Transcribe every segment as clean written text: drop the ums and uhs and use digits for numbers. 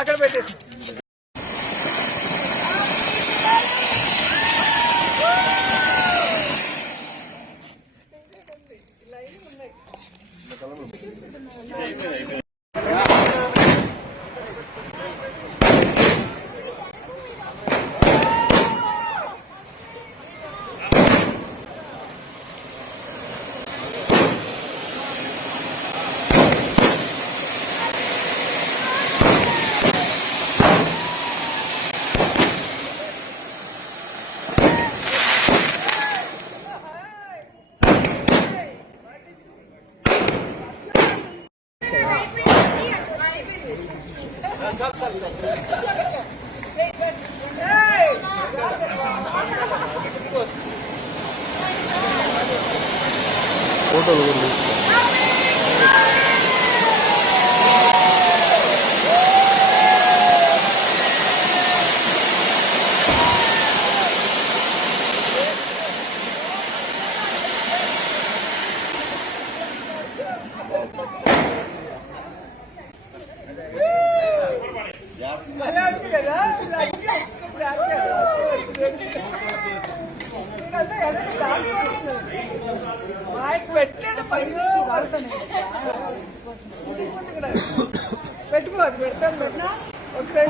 అక్కడ పెట్టేసి ఫోటోలు పెట్టుకోదు పెడతాను పెట్టినా ఒకసారి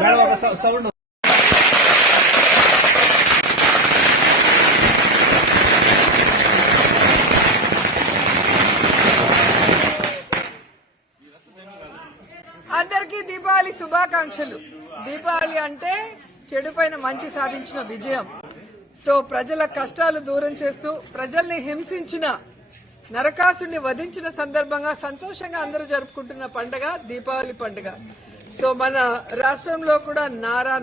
అందరికీ దీపావళి శుభాకాంక్షలు. దీపావళి అంటే చెడు పైన మంచి సాధించిన విజయం. సో ప్రజల కష్టాలు దూరం చేస్తూ ప్రజల్ని హింసించిన నరకాసుడిని వధించిన సందర్భంగా సంతోషంగా అందరూ జరుపుకుంటున్న పండుగ దీపావళి పండుగ. సో మన రాష్ట్రంలో కూడా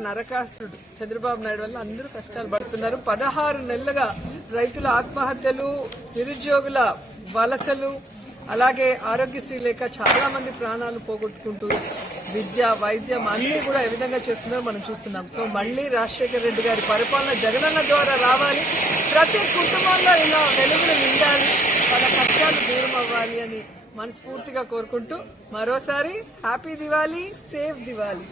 నరకాసుడు చంద్రబాబు నాయుడు వల్ల అందరూ కష్టాలు పడుతున్నారు. 16 నెలలుగా రైతుల ఆత్మహత్యలు, నిరుద్యోగుల వలసలు, అలాగే ఆరోగ్యశ్రీ లేక చాలా మంది ప్రాణాలు పోగొట్టుకుంటూ విద్య, వైద్యం అన్ని కూడా ఏ విధంగా చేస్తున్నారో మనం చూస్తున్నాం. సో మళ్లీ రాజశేఖర రెడ్డి గారి పరిపాలన జగనన్న ద్వారా రావాలి, ప్రతి కుటుంబంలో ఇలా వెలుగులు నిండాలి, వాళ్ళ కష్టాలు దూరం అవ్వాలి అని మనస్ఫూర్తిగా కోరుకుంటూ మరోసారి హ్యాపీ దివాళీ, సేఫ్ దివాళీ.